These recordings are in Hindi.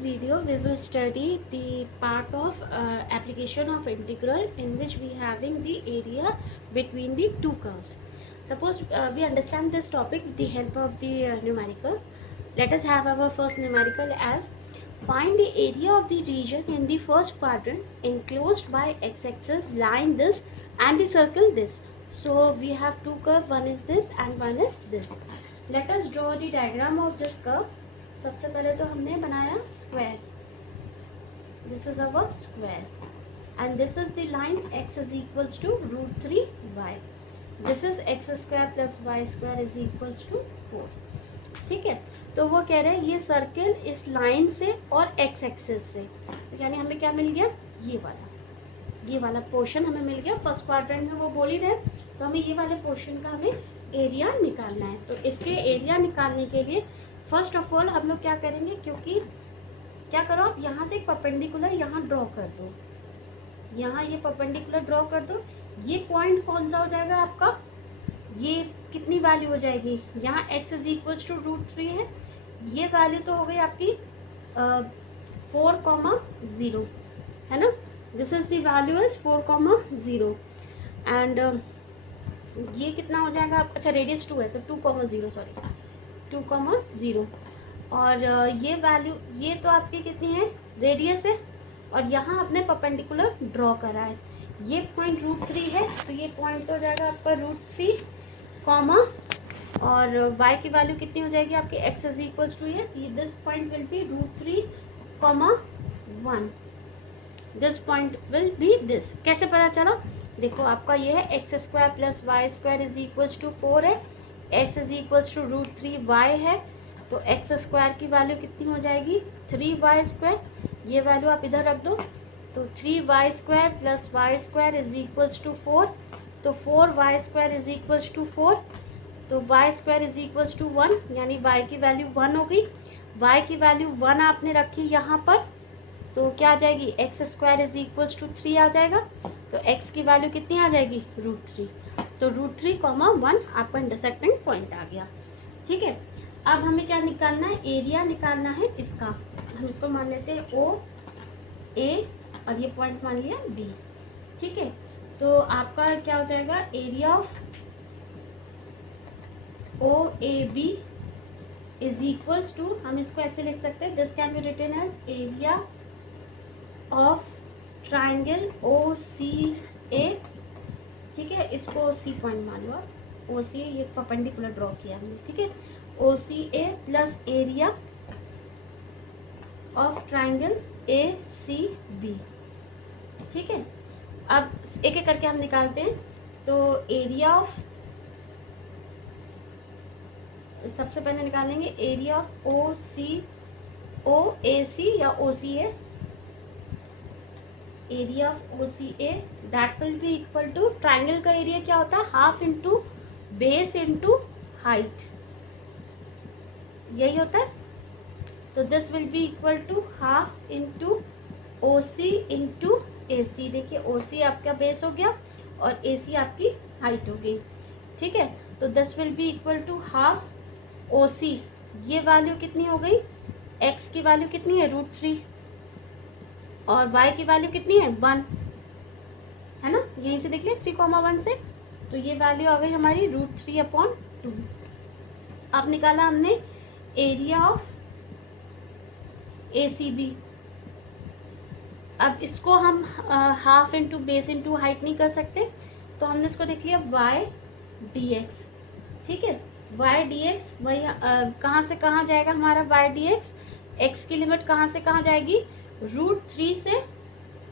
video we will study the part of application of integral in which we having the area between the two curves. Suppose we understand this topic with the help of the numericals. Let us have our first numerical as find the area of the region in the first quadrant enclosed by x-axis line this and the circle this. So we have two curves, one is this and one is this. Let us draw the diagram of this curve. सबसे पहले तो हमने बनाया square. This is our square and this is the line x is equals to √3y. This is x square plus y square is equals to 4. ठीक है, तो वो कह रहे हैं ये सर्किल इस लाइन से और x एक्सिस से, तो यानी हमें क्या मिल गया, ये वाला पोर्शन हमें मिल गया. फर्स्ट क्वाड्रेंट में वो बोल ही रहे, तो हमें ये वाले पोर्शन का हमें एरिया निकालना है. तो इसके एरिया निकालने के लिए फर्स्ट ऑफ ऑल हम लोग क्या करेंगे, क्योंकि क्या करो आप यहाँ से एक परपेंडिकुलर यहाँ ड्रॉ कर दो, यहाँ ये परपेंडिकुलर ड्रॉ कर दो. ये पॉइंट कौन सा हो जाएगा आपका, ये कितनी वैल्यू हो जाएगी, यहाँ x इज इक्वल्स टू √3 है, ये वैल्यू तो हो गई आपकी 4,0 है ना. This is the value is 4,0 and ये कितना हो जाएगा आप, अच्छा रेडियस 2 है तो 2,0 सॉरी 2,0 और ये वैल्यू ये तो आपकी कितनी है, रेडियस है, और यहाँ आपने परपेंडिकुलर ड्रॉ करा है. ये पॉइंट √3 है, तो ये पॉइंट तो हो जाएगा आपका √3 कॉमा, और y की वैल्यू कितनी हो जाएगी आपकी, x इज इक्वल्स टू ये this point will be √3,1. This point will be this. कैसे पता चला, देखो आपका ये है x square plus y square is equals to 4 है, x is equals to √3y है, तो x स्क्वायर की वैल्यू कितनी हो जाएगी 3y स्क्वायर. ये वैल्यू आप इधर रख दो, तो 3y square plus y square is equals to 4, तो 4y square is equals to 4, तो y square is equals to 1, यानी y की वैल्यू 1 हो गई. y की वैल्यू 1 आपने रखी यहाँ पर, तो क्या आ जाएगी, x square is equals to 3 आ जाएगा, तो x की वैल्यू कितनी आ जाएगी √3, तो √3,1 आपका इंटरसेक्टिंग पॉइंट आ गया. ठीक है, अब हमें क्या निकालना है, एरिया निकालना है इसका. हम इसको मान लेते हैं O A और ये पॉइंट मान लिया B. ठीक है, तो आपका क्या हो जाएगा, area of OAB is equals to, हम इसको ऐसे लिख सकते हैं, this can be written as area of triangle OCA. ठीक है, इसको C पॉइंट मान लो आप, OCA ये परपेंडिकुलर ड्रॉ किया हमने. ठीक है, OCA plus area of triangle ACB. ठीक है, अब एक एक करके हम निकालते हैं. तो एरिया ऑफ, सबसे पहले निकालेंगे एरिया ऑफ OAC या OCA. Area of OCA that will be equal to, triangle का एरिया क्या होता है, half into base into height, यही होता है. तो this will be equal to half into OC into AC. देखिए OC आपका बेस हो गया और AC आपकी हाइट हो गई. ठीक है, तो this will be equal to half OC, ये वैल्यू कितनी हो गई, x की वैल्यू कितनी है √3 और y की वैल्यू कितनी है 1 है ना, यहीं से देखिए 3,1 से, तो ये वैल्यू आ गई हमारी √3/2. अब निकाला हमने एरिया ऑफ ACB. अब इसको हम half into base into height नहीं कर सकते, तो हमने इसको देख लिया y dx. ठीक है, y dx वही कहाँ से कहाँ जाएगा हमारा y dx, x की लिमिट कहाँ से कहाँ जाएगी √3 से,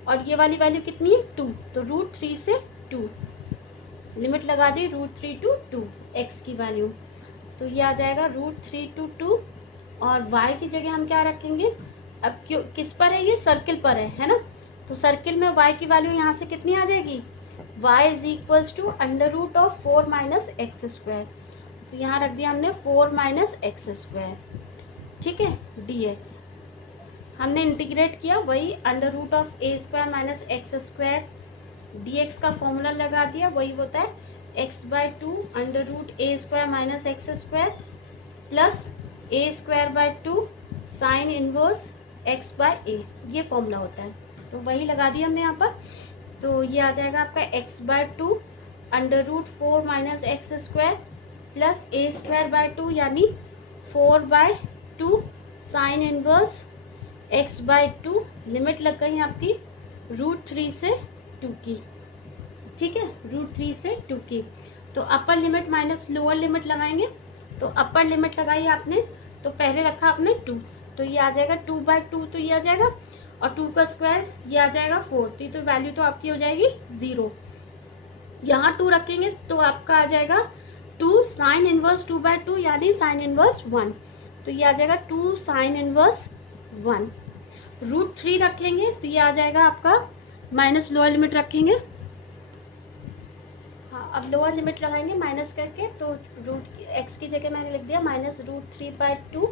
और ये वाली वैल्यू कितनी है 2, तो √3 से 2 लिमिट लगा दी, √3 to 2 x की वैल्यू, तो ये आ जाएगा √3 to 2, और y की जगह हम क्या रखेंगे, अब क्यों किस पर है, ये सर्किल पर है ना, तो सर्किल में y की वैल्यू यहाँ से कितनी आ जाएगी, y is equals to √4 minus x square, तो यहाँ रख दिया हमने 4 माइनस एक्स स्क्वायर. ठीक है, dx हमने इंटीग्रेट किया, वही √a² minus x square, dx का फॉर्मूला लगा दिया, वही होता है x/2 √a² minus x square plus a² 2 sine inverse x by a, ये फॉर्मूला होता है। तो वही लगा दिया हमने यहाँ पर। तो ये आ जाएगा आपका x by two under root 4 minus x square plus a square by two, यानी 4 by two sine inverse x by two. Limit लग गई आपकी √3 से 2 की, ठीक है, √3 से 2 की। तो upper limit minus lower limit लगाएंगे। तो अपर लिमिट लगाई आपने, तो पहले रखा आपने 2, तो ये आ जाएगा 2/2, तो ये आ जाएगा, और 2 का स्क्वायर ये आ जाएगा 4, तो वैल्यू तो आपकी हो जाएगी 0। यहाँ 2 रखेंगे तो आपका आ जाएगा 2 साइन इनवर्स 2/2, यानी साइन इनवर्स 1, तो ये आ जाएगा 2 साइन इनवर्स 1। √3 रखेंगे तो ये आ जाएगा आपका, माइनस लोअर लिमिट रखेंगे, हाँ अब लोअर लिमिट लगाएंगे माइनस करके, तो रूट एक्स की जगह मैंने लिख दिया माइनस √3/2,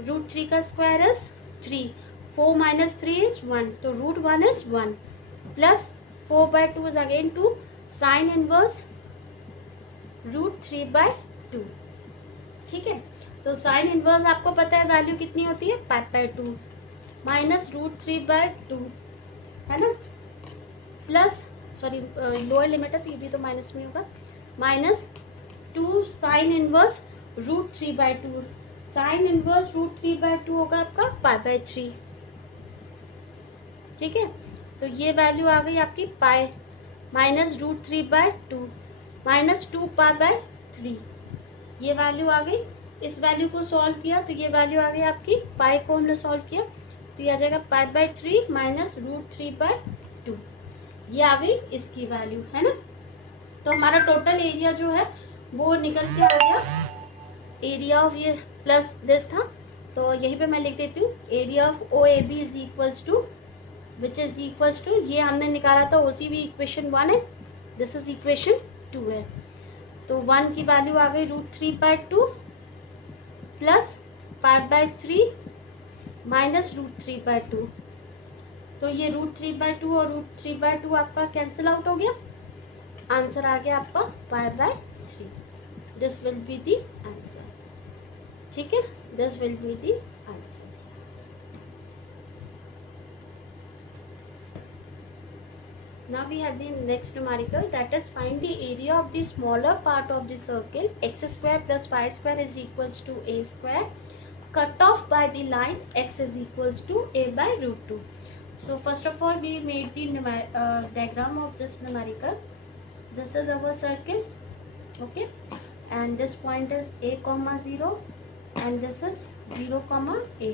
√3 का स्क्वायर इज 3, 4 माइनस 3 इज 1, तो √1 is 1 plus 4/2 is again 2 sine inverse √3/2, ठीक है। तो साइन इनवर्स आपको पता है वैल्यू कितनी होती है, 5/2 माइनस √3/2, है ना, प्लस सॉरी लोअर लिमिट है तो ये भी तो माइनस में होगा, minus 2 sine inverse √3/2, sine inverse √3/2 होगा आपका 5/3, ठीक है। तो ये वैल्यू आ गई आपकी पाई माइनस √3/2 माइनस 2π/3, ये वैल्यू आ गई। इस वैल्यू को सॉल्व किया तो ये वैल्यू आ गई आपकी, पाई को हमने सॉल्व किया तो ये आ जाएगा π/3 माइनस √3/2, ये आ गई इसकी वैल्यू, है ना। तो हमारा टोटल एरिया जो है वो निकल के आ गया, एरिया ऑफ ये प्लस दिस था, तो यहीं पे मैं लिख देती हूँ, area of OAB is equals to which is equals to, ये हमने निकाला था OCB इक्वेशन 1 है, दिस इज इक्वेशन 2 है। तो 1 की वैल्यू आ गई √3/2 प्लस 5/3 माइनस √3/2, तो ये √3/2 और √3/2 आपका कैंसिल आउट हो गया, आंसर आ गया आपका 5/3, this will be the answer, ठीक है, this will be the answer. Now we have the next numerical, that is find the area of the smaller part of the circle x square plus y square is equals to a square cut off by the line x is equals to a by √2. So first of all we made the diagram of this numerical. This is our circle, okay, and this point is a, 0 and this is 0, a.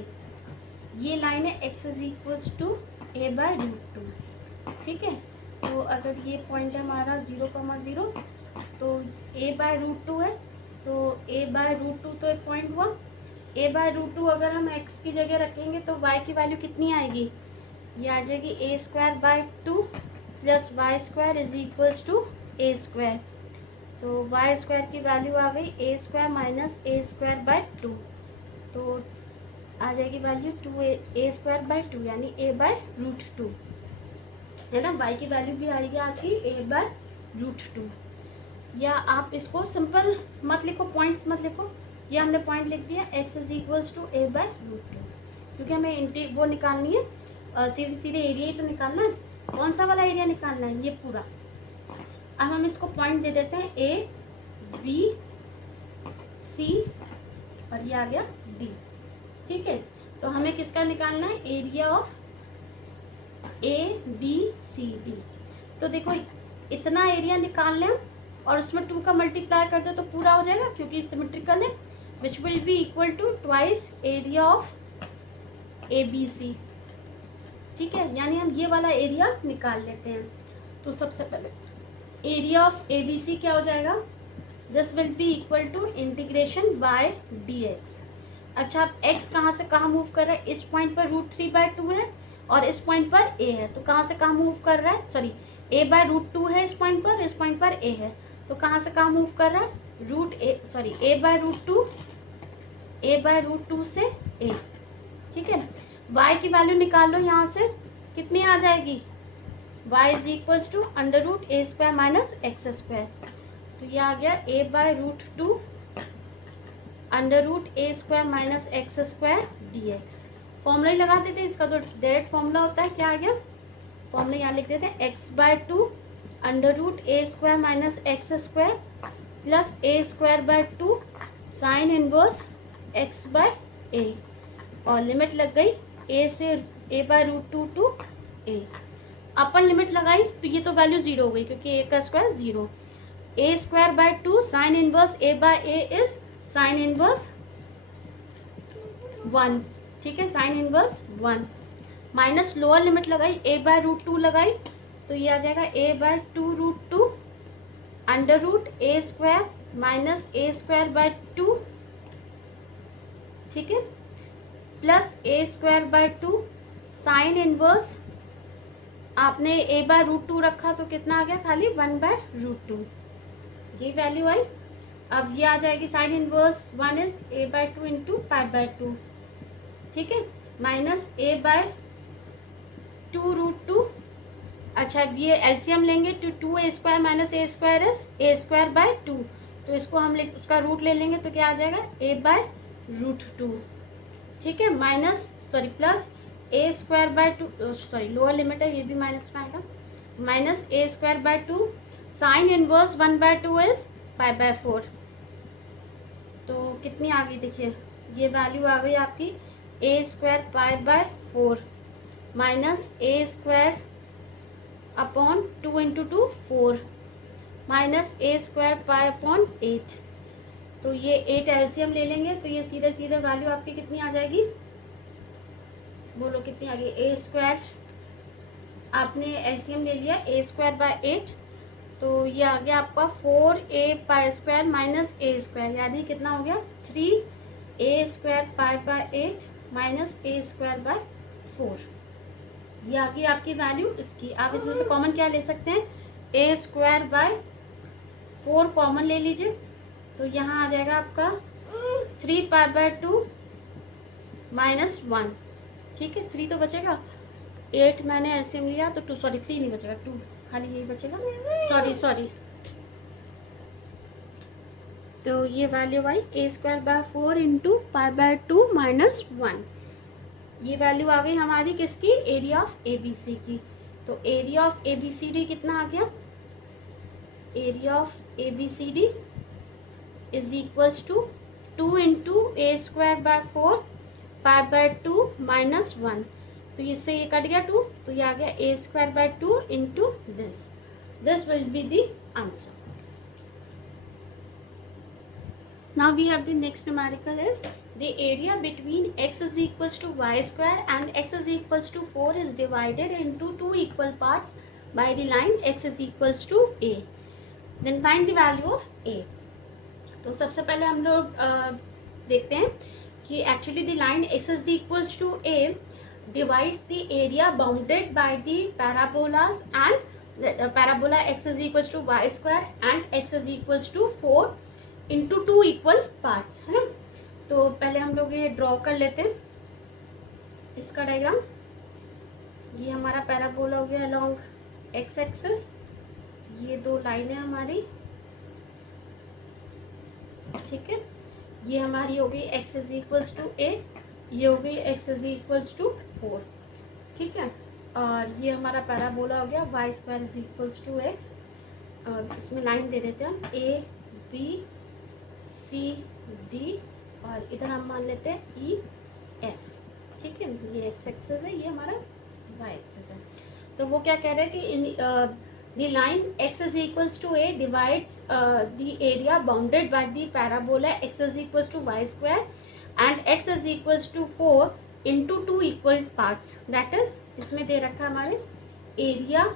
ये लाइन है x is equals to a by √2, ठीक है। तो अगर ये पॉइंट है हमारा 0, 0, तो a बाय √2 है, तो a बाय √2 तो एक पॉइंट हुआ, a बाय √2 अगर हम x की जगह रखेंगे तो y की वैल्यू कितनी आएगी, ये आ जाएगी a²/2 plus y² is equals to a², तो y² की वैल्यू आ गई a² माइनस a²/2, तो आ जाएगी वैल्यू 2a²/2 यानी a/√2, है ना। y की वैल्यू भी आएगी आपकी a/√2, या आप इसको सिंपल मत लिखो, पॉइंट्स मत लिखो, ये हमने पॉइंट लिख दिया x is equals to a/√2, क्योंकि हमें वो निकालनी है, सीधे सीधे एरिया ही तो निकालना है, कौन सा वाला एरिया निकालना है, ये पूरा। अब हम इसको पॉइंट दे देते हैं A B C और ये आ गया D, ठीक है। तो हमें किसका निकालना है, एरिया ऑफ ABCD। तो देखो इतना एरिया निकाल लें और उसमें 2 का मल्टीप्लाई कर दो तो पूरा हो जाएगा, क्योंकि सिमेट्रिकल है, which will be equal to twice area of ABC, ठीक है। यानी हम ये वाला एरिया निकाल लेते हैं। तो सबसे पहले एरिया ऑफ ABC क्या हो जाएगा, this will be equal to integration y dx। अच्छा अब x कहाँ से कहाँ मूव कर रहा है, इस पॉइंट पर √3/2 है और इस पॉइंट पर a है, तो कहाँ से कहाँ मूव कर रहा है, सॉरी a/√2 है इस पॉइंट पर a है, तो कहाँ से कहाँ मूव कर रहा है, a/√2 से a, ठीक है। y की वैल्यू निकाल लो, यहाँ से कितनी आ जाएगी, y is equals to √a² minus x², तो ये आ गया a/√2 √a² minus x² dx। Formula ही लगा देते हैं, इसका तो डायरेक्ट फॉर्मूला होता है। क्या आ गया फॉर्मूला, यहाँ लिख देते हैं x/2 under root a square minus x square plus a square by 2 sine inverse x/a, और लिमिट लग गई a से a/√2 to a। Upon limit लगाई तो ये तो वैल्यू 0 हो गई क्योंकि a का square 0। a square by 2 sine inverse a/a is sine inverse 1, ठीक है, sine inverse 1 minus lower limit लगाई a/√2 लगाई तो ये आ जाएगा a/2√2 under root a square minus a square by 2, ठीक है, plus a square by 2 sine inverse, आपने a/√2 रखा तो कितना आ गया खाली 1/√2, ये वैल्यू आई। अब ये आ जाएगी sign inverse 1 is a/2 into π/2, ठीक है, माइनस a/2√2। अच्छा अब ये एलसीएम लेंगे तो 2a square minus a square is a square by 2, तो इसको हम उसका रूट ले लेंगे तो क्या आ जाएगा a/√2, ठीक है, minus sorry plus a square by 2 sorry lower limit है ये भी माइनस में आएगा, minus a square by 2 sine inverse 1/2 is π/4। तो कितनी आ गई देखिए, ये वैल्यू आ गई आपकी ए square π/4 minus a square upon 2 into 2 4 minus a square π/8। तो ये 8 एलसीएम ले लेंगे तो ये सीधे सीधे वैल्यू आपकी कितनी आ जाएगी, बोलो कितनी आ गई, ए स्क्वायर आपने एलसीएम ले लिया ए स्क्वायर बाय 8 तो ये आ गया आपका 4a pi square minus a square, यानी कितना हो गया 3a square π/8 minus a square by 4। ये आ गई आपकी वैल्यू इसकी। आप इसमें से कॉमन क्या ले सकते हैं, ए स्क्वायर बाय 4 कॉमन ले लीजिए तो यहाँ आ जाएगा आपका 3π/2 माइनस 1, ठीक है, 3 तो बचेगा, 8 मैंने एलसीएम लिया तो 2 सॉरी 3 नहीं बचेगा 2 खाली यही बचेगा, सॉरी तो ये वैल्यू आई a square by 4 into π/2 minus 1। ये वैल्यू आ गई हमारी किसकी, एरिया ऑफ एबीसी की। तो एरिया ऑफ एबीसीडी कितना आ गया, area of ABCD is equals to 2 into a square by 4 π/2 minus 1, तो इससे ये कट गया 2 तो ये आ गया a square by 2 into this will be the answer. Now we have the next numerical is the area between x is equals to y square and x is equals to 4 is divided into 2 equal parts by the line x is equals to a. Then find the value of a. तो सबसे पहले हम लोग देखते हैं कि actually the line x is equals to a divides the area bounded by the parabolas and the parabola x is equals to y square and x is equals to 4 into 2 equal parts, है ना। तो पहले हम लोग ये ड्रॉ कर लेते हैं इसका डायग्राम। ये हमारा पैराबोला हो गया अलोंग एक्स एक्सिस, ये 2 लाइनें हमारी, ठीक है, ये हमारी हो गई एक्स इज इक्वल्स टू ए, ये हो गई एक्स इज इक्वल्स टू 4, ठीक है, और ये हमारा पैराबोला हो गया y square is equals to x. इसमें लाइन दे देते हैं हम ए बी सी डी और इधर हम मान लेते हैं ई एफ, ठीक है, ये एक्स एक्सिस है, ये हमारा वाई एक्सिस है। तो वो क्या कह रहे हैं कि in the line x is equals to a divides the area bounded by the parabola x is equals to y square and x is equals to 4 into 2 equal parts, that is इसमें दे रखा हमारे एरिया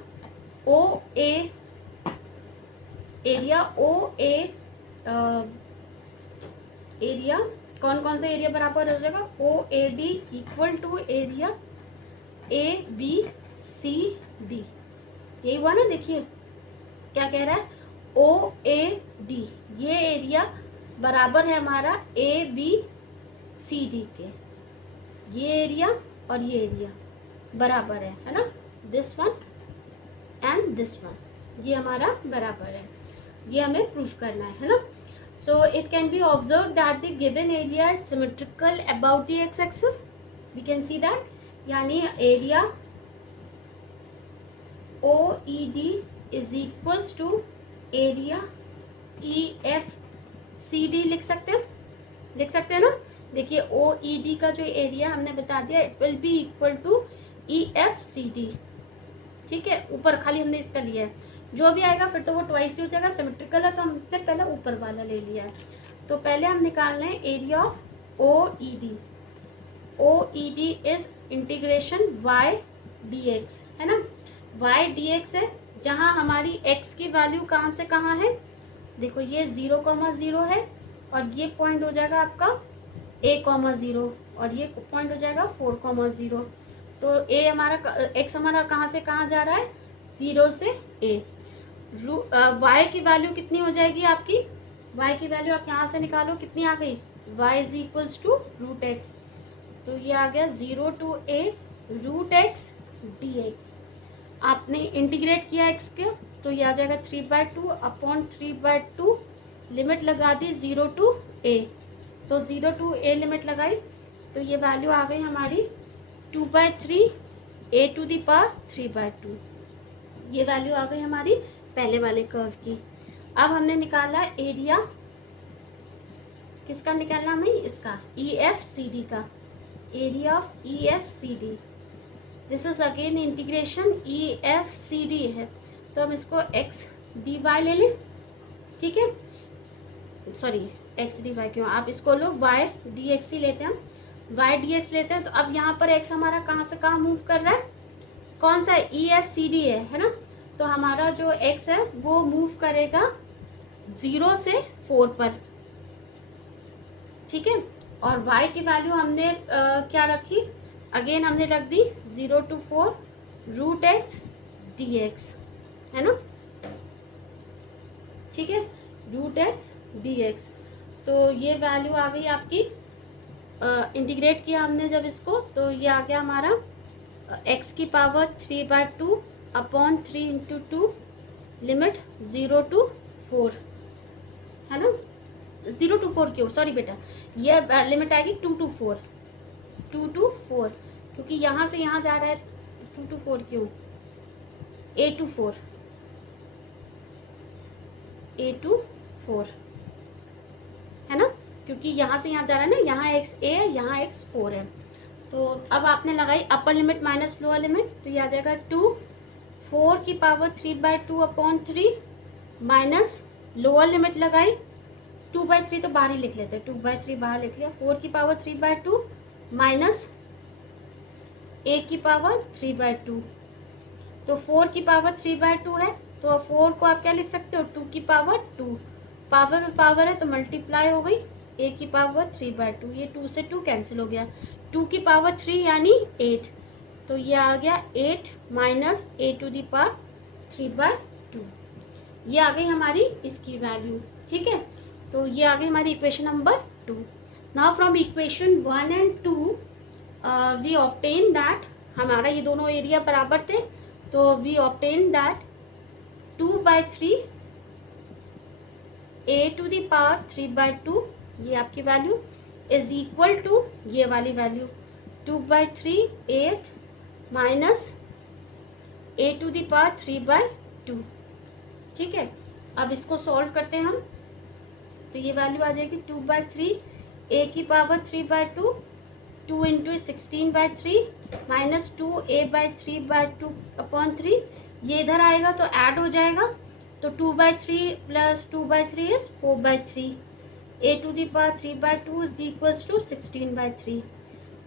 ओ ए एरिया कौन कौन सा एरिया बराबर हो जाएगा, O A D equal to area A B C D, यही हुआ ना। देखिए क्या कह रहा है, ओ ए डी ये एरिया बराबर है हमारा ए बी सी डी के, ये एरिया और ये एरिया बराबर है ना, this one and this one, ये हमारा बराबर है, ये हमें प्रूव करना है ना। So it can be observed that the given area is symmetrical about the x-axis. We can see that, यानी area OED is equals to area EFCD लिख सकते हैं ना। देखिए OED का जो एरिया हमने बता दिया, it will be equal to EFCD। ठीक है, ऊपर खाली हमने इसका लिया है, जो भी आएगा फिर तो वो ट्वाइस ही हो जाएगा। सिमेट्रिकल है तो हमने पहले ऊपर वाला ले लिया है। तो पहले हम निकाल रहे हैं area of OED। OED is integration y dx, है ना। y dx है, जहां हमारी x की वैल्यू कहाँ से कहाँ है, देखो ये 0,0 है और ये पॉइंट हो जाएगा आपका a,0 और ये पॉइंट हो जाएगा 4,0। तो a हमारा x हमारा कहाँ से कहाँ जा रहा है, 0 से a। y की वैल्यू कितनी हो जाएगी आपकी, y की वैल्यू आप यहाँ से निकालो, कितनी आ गई, y is equals to √x। तो ये आ गया 0 to a √x dx। आपने इंटीग्रेट किया x के, तो ये आ जाएगा 3/2 अपॉन 3/2, लिमिट लगा दी 0 to a। तो 0 to a लिमिट लगाई, तो ये वैल्यू आ गई हमारी 2/3 a टू द पावर 3/2। ये वैल्यू आ गई हमारी पहले वाले कर्व की। अब हमने निकाला एरिया, किसका निकालना हमें, इसका EFCD का, area of EFCD। This is again integration EFCD है, तो हम इसको x dy ले लें। ठीक है, सॉरी x dy क्यों, आप इसको लो y dx ही लेते हैं, हम y dx लेते हैं। तो अब यहाँ पर x हमारा कहाँ से कहाँ मूव कर रहा है, कौन सा EFCD है ना। तो हमारा जो x है वो मूव करेगा 0 से 4 पर। ठीक है, और y की वैल्यू हमने क्या रखी, अगेन हमने रख दी 0 to 4 √x dx, है ना। ठीक है, √x dx। तो ये वैल्यू आ गई आपकी, इंटीग्रेट किया हमने जब इसको, तो ये आ गया हमारा x की पावर 3/2 अपॉन 3 × 2 लिमिट 0 to 4, है ना। 0 to 4 क्यों, सॉरी बेटा, ये लिमिट आएगी 2 to 4, 2 to 4, क्योंकि यहाँ से यहाँ जा रहा है 2 to 4 क्यों, a to 4, a to 4, है ना, क्योंकि यहाँ से यहाँ जा रहा है ना, यहाँ x a है, यहाँ x 4 है। तो अब आपने लगाई upper limit minus lower limit, तो ये आ जाएगा 2, 4 की power 3/2 upon 3 minus lower limit लगाई 2/3, तो बाहर ही लिख लेते हैं, 2/3 बाहर लिख लिया, 4 की पावर 3/2 माइनस a की पावर 3/2। तो 4 की पावर 3/2 है, तो 4 को आप क्या लिख सकते हो, 2 की पावर 2, पावर में पावर है तो मल्टीप्लाई हो गई a की पावर 3/2, ये 2 से 2 कैंसिल हो गया, 2 की पावर 3 यानी 8, तो ये आ गया 8 minus a to the power 3/2। ये आ गई हमारी इसकी वैल्यू। ठीक है, तो ये आ गई हमारी equation number 2। Now from equation 1 and 2 we obtain that, हमारा ये दोनों एरिया बराबर थे, तो we obtain that 2/3 a to the power 3/2, ये आपकी वैल्यू इज इक्वल टू ये वाली value 2/3 8 minus a to the power 3/2। ठीक है, अब इसको सॉल्व करते हैं हम, तो ये वैल्यू आ जाएगी 2/3 a की पावर 3/2, 2 × 16/3 माइनस 2a/3/2 अपॉन 3, ये इधर आएगा तो ऐड हो जाएगा, तो 2/3 plus 2/3 is 4/3, a to the power 3/2 is equals to 16/3।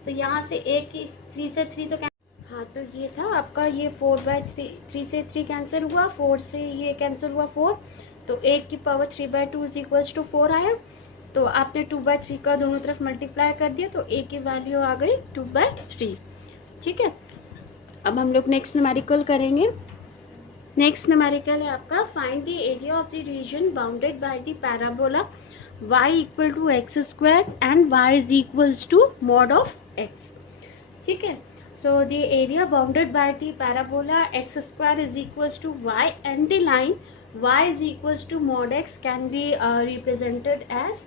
तो यहाँ से a की 3 से 3 तो हाँ, तो ये था आपका, ये 4/3, 3 से 3 कैंसिल हुआ, 4 से ये कैंसिल हुआ 4, तो a की पावर 3/2 इज इक्वल्स टू 4 आया। तो आपने 2/3 का दोनों तरफ मल्टीप्लाई कर दिया, तो a की वैल्यू आ गई 2/3। ठीक है, अब हम लोग नेक्स्ट न्यूमेरिकल करेंगे। नेक्स्ट न्यूमेरिकल है आपका, find the area of the region bounded by the parabola y equal to x² and y is equals to mod of x। ठीक है, so the area bounded by the parabola x² is equals to y and the line y is equals to mod x can be represented as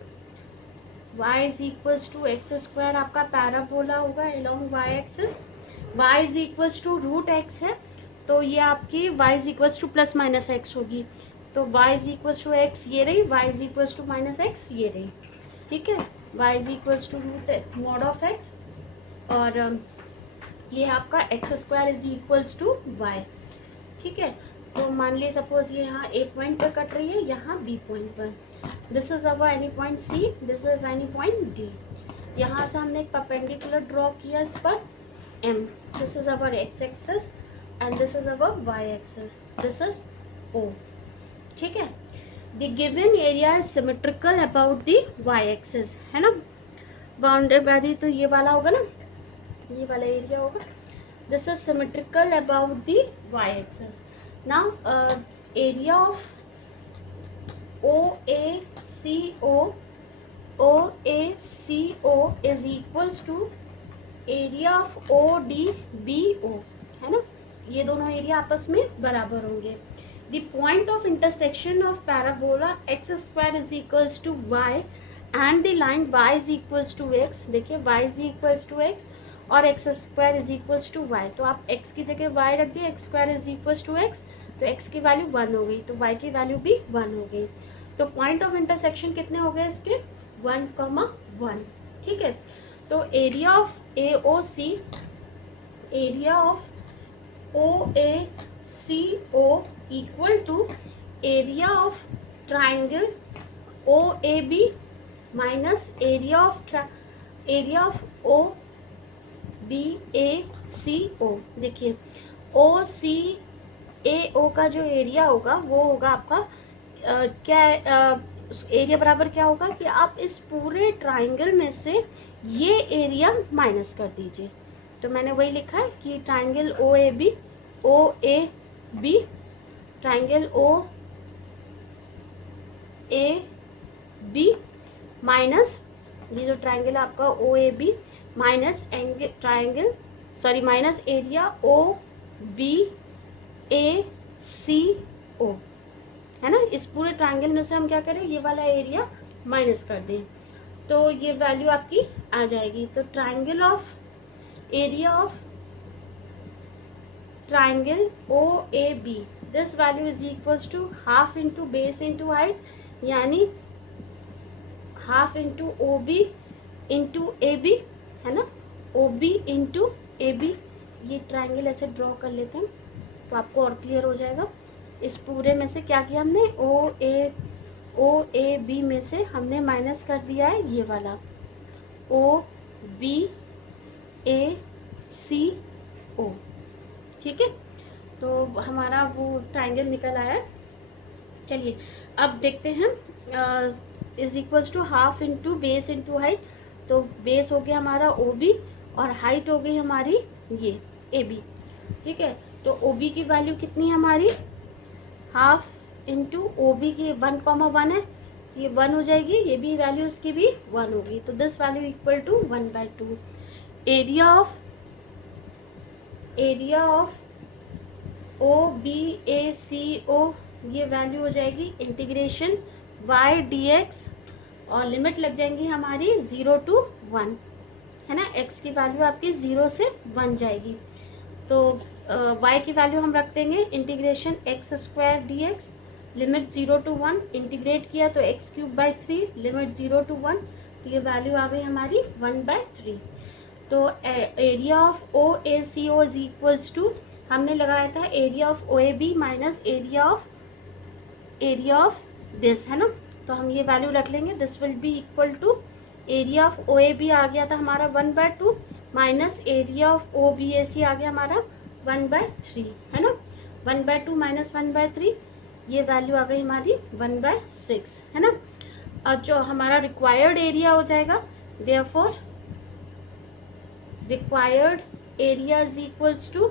y is equals to x square आपका पैराबोला होगा along y axis, y is equals to root x है तो ये आपकी y is equals to plus minus x होगी, तो y is equals to x ये रही, y is equals to minus x ये रही, ठीक है। y is equals to root mod of x और ये आपका x square is equals to y, ठीक है। तो मान ली सपोज ये यहाँ ए पॉइंट पर कट रही है, यहाँ बी पॉइंट पर, this is our any point C, this is any point D. यहाँ से हमने एक परपेंडिकुलर ड्रॉ किया इस पर m, this is our x axis and this is our y axis, this is O, ठीक है। The given area is symmetrical about the y axis, है ना, बाउंडेड बाय द, तो ये वाला होगा ना, ये वाला एरिया होगा, this is symmetrical about the y-axis. Now area of OACO is equals to area of ODBO, है ना, ये दोनों एरिया आपस में बराबर होंगे। The point of intersection of parabola x square is equals to y and the line y is equals to x, देखिए y is equals to x और x square is equals to y, तो आप x की जगह y रख दिए, x square is equals to x, तो x की वैल्यू 1 हो गई, तो y की वैल्यू भी 1 हो गई। तो पॉइंट ऑफ इंटरसेक्शन कितने हो गए इसके 1,1, ठीक है। तो area of AOC, area of OACO equal to area of triangle OAB minus area of OBACO। देखिए OCAO का जो एरिया होगा वो होगा आपका क्या एरिया बराबर क्या होगा कि आप इस पूरे ट्राइंगल में से ये एरिया माइनस कर दीजिए, तो मैंने वही लिखा है कि triangle OAB triangle OAB minus ये जो ट्राइंगल आपका OAB minus triangle minus area OBACO, है ना। इस पूरे ट्राइंगल में से हम क्या करें, ये वाला एरिया माइनस कर दें, तो ये वैल्यू आपकी आ जाएगी। तो triangle of area of triangle OAB, this value is equals to half into base into height, यानी half into OB into AB, है ना, OB इंटू AB। ये ट्राइंगल ऐसे ड्रॉ कर लेते हैं तो आपको और क्लियर हो जाएगा। इस पूरे में से क्या किया हमने, OAB में से हमने माइनस कर दिया है ये वाला OBACO, ठीक है। तो हमारा वो ट्राइंगल निकल आया है। चलिए अब देखते हैं, is equals to half into base into height, तो बेस हो गया हमारा OB और हाइट हो गई हमारी ये AB, ठीक है। तो OB की वैल्यू कितनी है हमारी, हाफ इंटू OB की 1,1 है, ये 1 हो जाएगी, ये भी वैल्यू इसकी भी 1 होगी, तो this value equal to 1/2। Area of OBACO, ये वैल्यू हो जाएगी इंटीग्रेशन y dx और लिमिट लग जाएंगी हमारी 0 to 1, है ना। x की वैल्यू आपकी 0 से 1 जाएगी, तो y की वैल्यू हम रख देंगे integration x square dx, limit 0 to 1, integrate किया तो x³/3, लिमिट 0 to 1, तो ये वैल्यू आ गई हमारी 1/3। तो area of OACO is equals to, हमने लगाया था area of OAB minus area of this, है ना, तो हम ये वैल्यू रख लेंगे, this will be equal to area of OAB आ गया था हमारा 1/2 माइनस एरिया ऑफ OBAC आ गया हमारा 1/3, है ना, 1/2 माइनस 1/3, ये वैल्यू आ गई हमारी 1/6, है ना। और जो हमारा रिक्वायर्ड एरिया हो जाएगा, therefore required area is equals to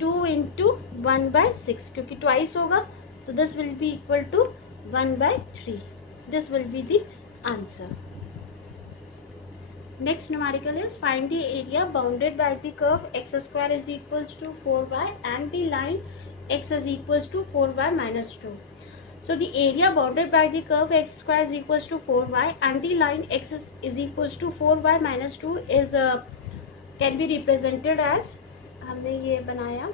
2 into 1/6, क्योंकि ट्वाइस होगा, तो this will be equal to 1/3, this will be the answer. Next numerical is find the area bounded by the curve x square is equals to 4y and the line x is equals to 4y - 2। So the area bounded by the curve x square is equals to 4y and the line x is equals to 4y minus 2 is can be represented as, हमने ये बनाया,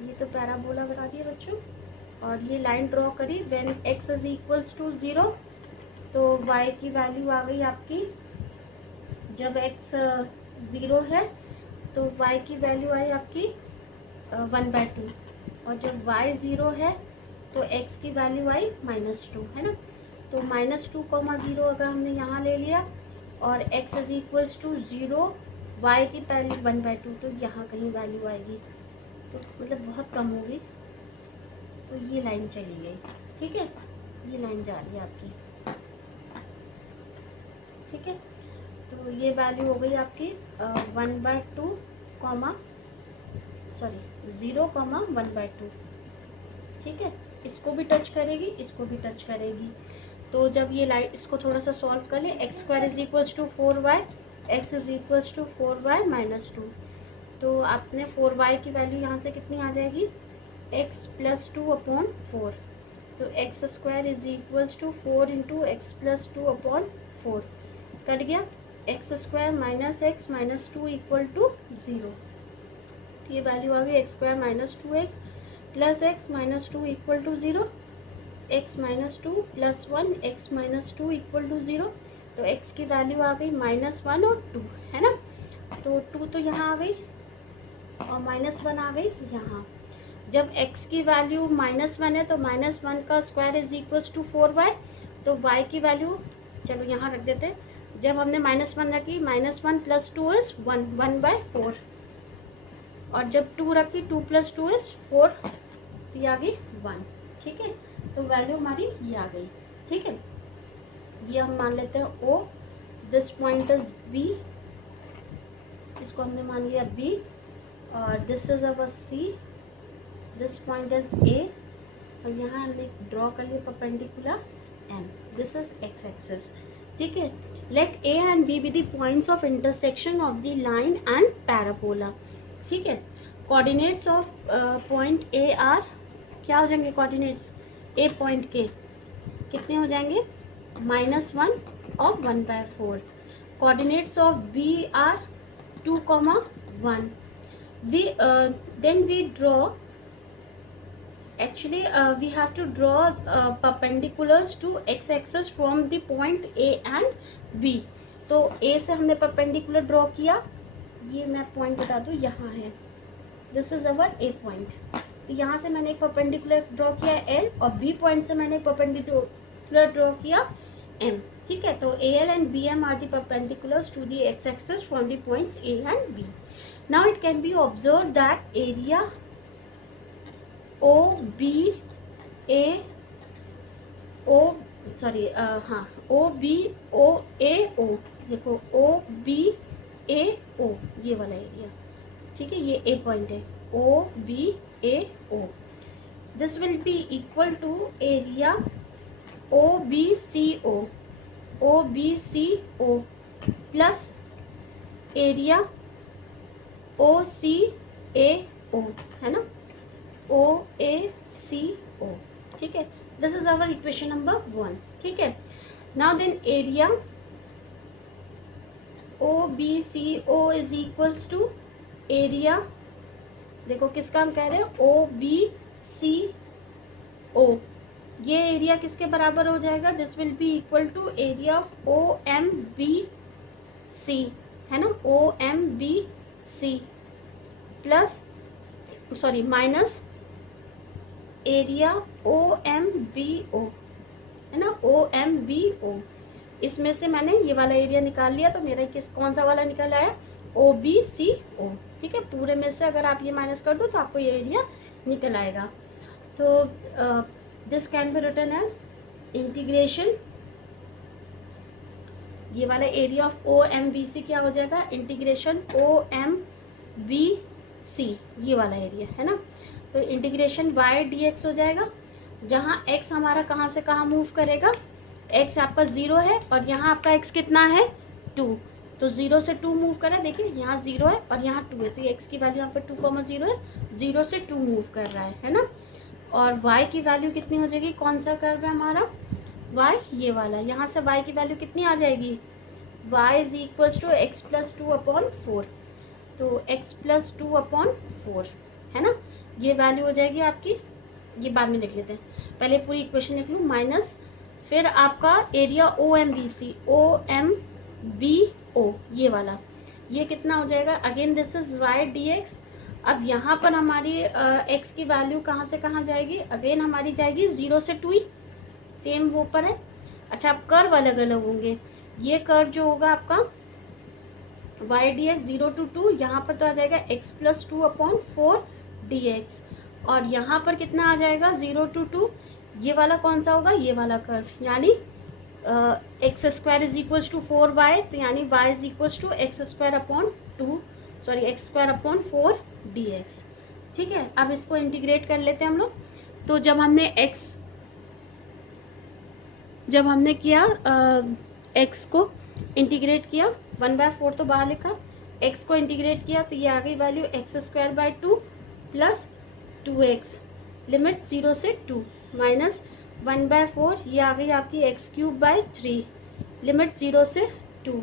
ये तो पैराबोला बना दिया बच्चों, और ये लाइन ड्रॉ करी when x is equals to 0, तो y की वैल्यू आ गई आपकी, जब x 0 है तो y की वैल्यू आई आपकी 1/2, और जब y 0 है तो x की वैल्यू आई -2, है ना। तो -2,0 अगर हमने यहाँ ले लिया और x is equals to 0, y की वैल्यू 1/2, तो यहाँ कहीं वैल्यू आएगी, तो मतलब बहुत कम होगी, तो ये लाइन चली गई, ठीक है, ये लाइन जा रही है आपकी, ठीक है। तो ये वैल्यू हो गई आपकी 1/2, 0,1/2, ठीक है। इसको भी टच करेगी, इसको भी टच करेगी, तो जब ये लाइन, इसको थोड़ा सा सॉल्व कर ले, x square is equals to 4y, x is equals to 4y minus 2, तो आपने 4y की वैल्यू यहाँ से कितनी आ जाएगी, x प्लस 2/4, तो x square is equals to 4 into x plus 2/4, cut गया, x square minus x minus 2 equal to 0, तो ये वैल्यू आ गई x square minus 2x plus x minus 2 equal to 0, x minus 2 plus 1 x minus 2 equal to 0, तो x की वैल्यू आ गई -1 और 2, है ना। तो 2 तो यहाँ आ गई और -1 आ गई यहाँ। जब x की वैल्यू -1 है तो -1 का square is equals to 4y, तो y की वैल्यू चलो यहाँ रख देते हैं, जब हमने -1 रखी, -1 प्लस 2 इज 1/4, और जब 2 रखी 2 प्लस 2 इज 4, तो ये आ गई 1, ठीक है। तो वैल्यू हमारी ये आ गई, ठीक है। ये हम मान लेते हैं O, this point is B, इसको हमने मान लिया B, और this is our C, this point is A, और यहाँ हमने ड्रॉ कर लिया perpendicular M, this is x axis, ठीक है। Let A and B be the points of intersection of the line and parabola, ठीक है। Coordinates of point A are, क्या हो जाएंगे कोऑर्डिनेट्स A पॉइंट के कितने हो जाएंगे, -1 और 1/4, coordinates of B are 2,1, then we draw, actually we have to draw perpendiculars to x axis from the point A and B, तो A से हमने परपेंडिकुलर ड्रॉ किया, ये मैं पॉइंट बता दूँ, यहाँ है, this is our A point, तो यहाँ से मैंने एक परपेंडिकुलर ड्रॉ किया L, और B पॉइंट से मैंने परपेंडिकुलर ड्रॉ किया M, ठीक है। तो AL and BM are the perpendiculars to the x-axis from the points A and B. Now it can be observed that area OBAO, देखो OBAO, ये वाला एरिया, ठीक है, ये A पॉइंट है, OBAO, this will be equal to area OBCO plus area OCAO, है ना, OACO, ठीक है। This is our equation number 1, ठीक है। Now then area OBCO is equals to area, देखो किसका हम कह रहे हैं, OBCO, ये एरिया किसके बराबर हो जाएगा, this will be equal to area of OMBC, है ना, OMBC plus minus area OMBO, है ना, OMBO, इसमें से मैंने ये वाला एरिया निकाल लिया, तो मेरा कौन सा वाला निकल आया, OBCO, ठीक है। पूरे में से अगर आप ये माइनस कर दो तो आपको ये एरिया निकल आएगा। तो this can be written as integration, ये वाला एरिया ऑफ OMBC क्या हो जाएगा, इंटीग्रेशन OMBC, ये वाला एरिया, है ना। तो इंटीग्रेशन y dx हो जाएगा, जहाँ x हमारा कहाँ से कहाँ मूव करेगा, x आपका 0 है और यहाँ आपका x कितना है 2, तो 0 से 2 मूव करा, देखिए यहाँ 0 है और यहाँ 2 है, तो x की वैल्यू यहाँ पर 2,0 है, 0 से 2 मूव कर रहा है ना। और y की वैल्यू कितनी हो जाएगी, कौन सा कर्व है हमारा, y ये वाला, यहाँ से y की वैल्यू कितनी आ जाएगी, y is equal to x plus 2/4, तो x प्लस 2/4 है ना, ये वैल्यू हो जाएगी आपकी, ये बाद में लिख लेते हैं, पहले पूरी इक्वेशन लिख लूँ, माइनस फिर आपका एरिया OMBO ये वाला, ये कितना हो जाएगा, again this is y dx। अब यहाँ पर हमारी x की वैल्यू कहाँ से कहाँ जाएगी, अगेन हमारी जाएगी 0 से 2 ही, सेम वो पर है। अच्छा अब कर्व अलग अलग होंगे, ये कर्व जो होगा आपका y dx 0 to 2, यहाँ पर तो आ जाएगा x प्लस 2/4 dx, और यहाँ पर कितना आ जाएगा 0 to 2, ये वाला कौन सा होगा, ये वाला कर्व, यानी x square is equal to 4y, तो यानी y is equal to x square upon 4 dx। ठीक है, अब इसको इंटीग्रेट कर लेते हैं हम लोग। तो जब हमने किया x को इंटीग्रेट किया 1/4 तो बाहर लिखा, x को इंटीग्रेट किया तो ये आ गई value x² 2 plus 2x limit 0 से 2 माइनस 1/4, ये आ गई आपकी x³ 3 लिमिट 0 से 2,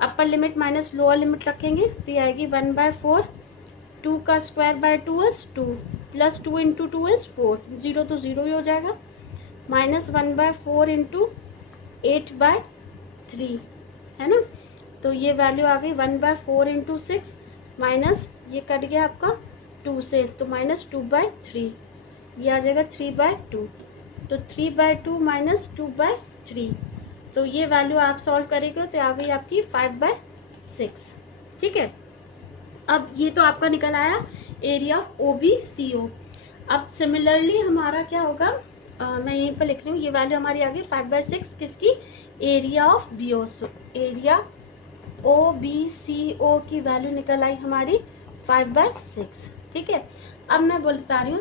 upper limit minus lower limit रखेंगे तो ये आएगी 1/4, 2 का square by 2 is 2 plus 2 into 2 is 4, 0 तो 0 ही हो जाएगा, माइनस 1/4 इंटू 8/3 है ना, तो ये वैल्यू आ गई 1/4 इंटू 6 माइनस ये कट गया आपका 2 से, तो माइनस 2/3, ये आ जाएगा 3/2, तो 3/2 माइनस 2/3, तो ये वैल्यू आप सॉल्व करेंगे तो आ गई आपकी 5/6। ठीक है, अब ये तो आपका निकल आया एरिया ऑफ OBCO। अब सिमिलरली हमारा क्या होगा, मैं यहीं पर लिख रही हूँ, ये वैल्यू हमारी आ गई 5/6 किसकी, area of BOC, area OBCO की वैल्यू निकल आई हमारी 5/6। ठीक है, अब मैं बता रही हूँ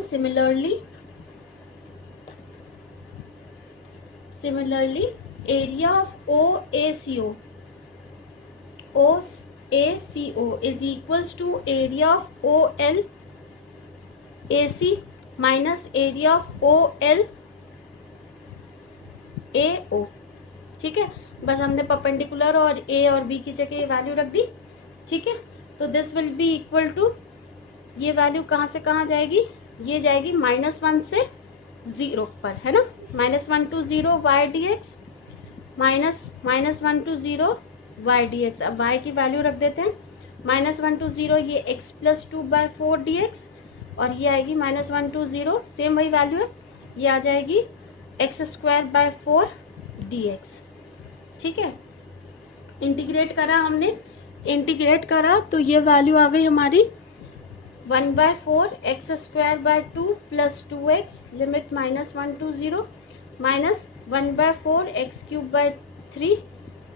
similarly area of OACO is equals to area of OLAC minus area of OLAO। ठीक है, बस हमने परपेंडिकुलर और A और B की जगह ये वैल्यू रख दी। ठीक है, तो this will be equal to, ये वैल्यू कहाँ से कहाँ जाएगी, ये जाएगी -1 से 0 पर, है ना, -1 to 0 y dx -1 to 0 y dx। अब y की वैल्यू रख देते हैं, -1 to 0 ये x प्लस 2/4 dx, और ये आएगी -1 to 0, सेम वही वैल्यू है, ये आ जाएगी x² 4 dx। ठीक है, इंटीग्रेट करा तो ये वैल्यू आ गई हमारी 1/4 x² 2 plus 2x limit -1 to 0 minus 1/4 x³ 3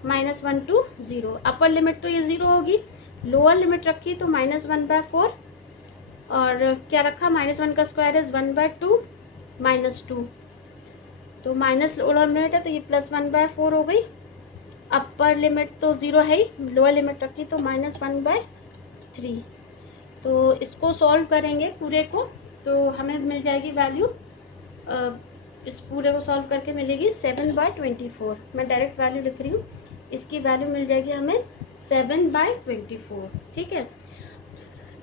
-1 to 0। Upper limit तो ये 0 होगी, लोअर लिमिट रखी तो -1/4, और क्या रखा, -1 का स्क्वायर इज 1/2 -2, तो माइनस लोअर लिमिट है तो ये +1/4 हो गई, अपर लिमिट तो 0 है ही, लोअर लिमिट रखी तो -1/3। तो इसको सॉल्व करेंगे पूरे को तो हमें मिल जाएगी वैल्यू, इस पूरे को सॉल्व करके मिलेगी 7/24। मैं डायरेक्ट वैल्यू लिख रही हूँ, इसकी वैल्यू मिल जाएगी हमें 7/24। ठीक है,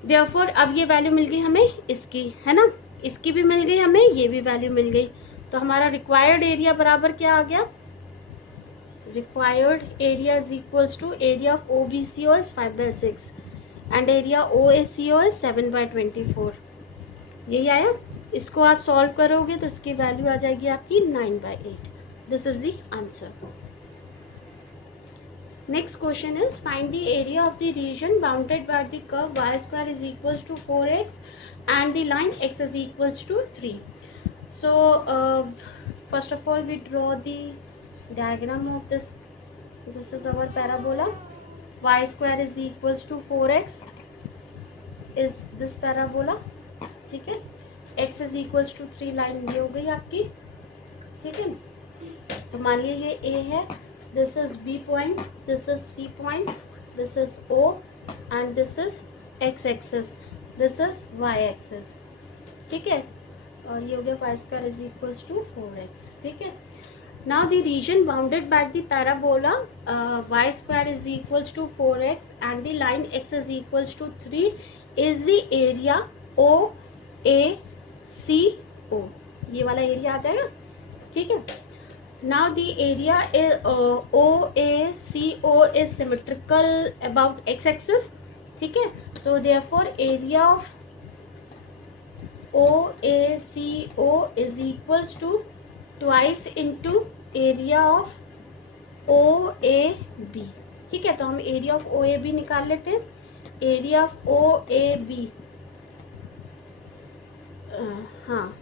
देयरफॉर अब ये वैल्यू मिल गई हमें इसकी, है ना, इसकी भी मिल गई हमें, ये भी वैल्यू मिल गई, तो हमारा रिक्वायर्ड एरिया बराबर क्या आ गया, required area is equals to area of OBCO is 5/6 and area OACO is 7/24। यही आया, इसको आप सॉल्व करोगे तो इसकी वैल्यू आ जाएगी आपकी 9/8। This is the answer. Next question is find the area of the region bounded by the curve y² is equals to 4x and the line x is equals to 3। So first of all we draw the diagram of this is our parabola, y² is equals to 4x is this parabola। ठीक है, x is equals to 3 line ये हो गई आपकी। ठीक है, तो मान लीजिए ये A है, this is B point, this is C point, this is O and this is x axis, this is y axis। ठीक है, और ये हो गया y square is equals to 4x. ठीक है. Now the region bounded by the parabola y square is equals to 4x and the line x is equals to 3 is the area OACO. ये वाला एरिया आ जाएगा. ठीक है. Now the area is OACO is symmetrical about x-axis. ठीक है. So therefore area of OACO is equals to twice into area of OAB. ठीक है. तो हम एरिया ऑफ OAB निकाल लेते हैं. एरिया ऑफ OAB, हाँ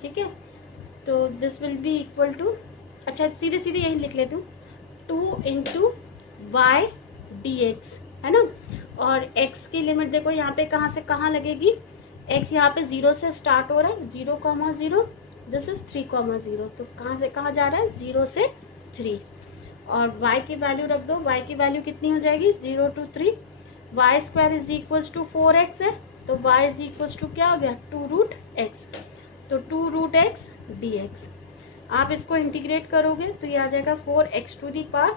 ठीक है. तो this will be equal to, अच्छा सीधे सीधे यही लिख लेती हूँ, 2 इंटू वाई डी एक्स, है ना. और x की लिमिट देखो यहाँ पे कहाँ से कहाँ लगेगी. x यहाँ पे 0 से स्टार्ट हो रहा है, 0,0. This is 3,0. तो कहाँ से कहाँ जा रहा है, 0 से 3. और y की वैल्यू रख दो. y की वैल्यू कितनी हो जाएगी, 0 to 3. Y square is equals to 4x है. तो y इज इक्वल्स टू क्या हो गया, 2√x. तो 2√x dx. आप इसको इंटीग्रेट करोगे तो ये आ जाएगा 4x to the power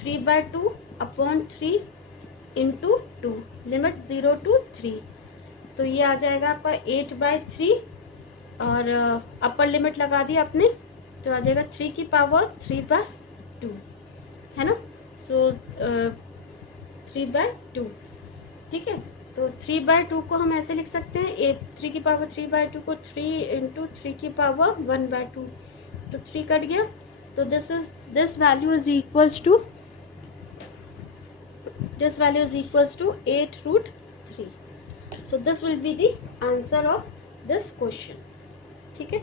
3/2 upon 3 into 2. Limit 0 to 3. तो ये आ जाएगा आपका 8/3 और अपर लिमिट लगा दी आपने तो आ जाएगा 3 की पावर 3/2, है ना. सो 3/2. ठीक है. तो 3/2 को हम ऐसे लिख सकते हैं, 3 की पावर 3/2 को 3 इंटू 3 की पावर 1/2. तो 3 कट गया. तो this value is equals to 8√3. So this will be the answer of this question. ठीक है.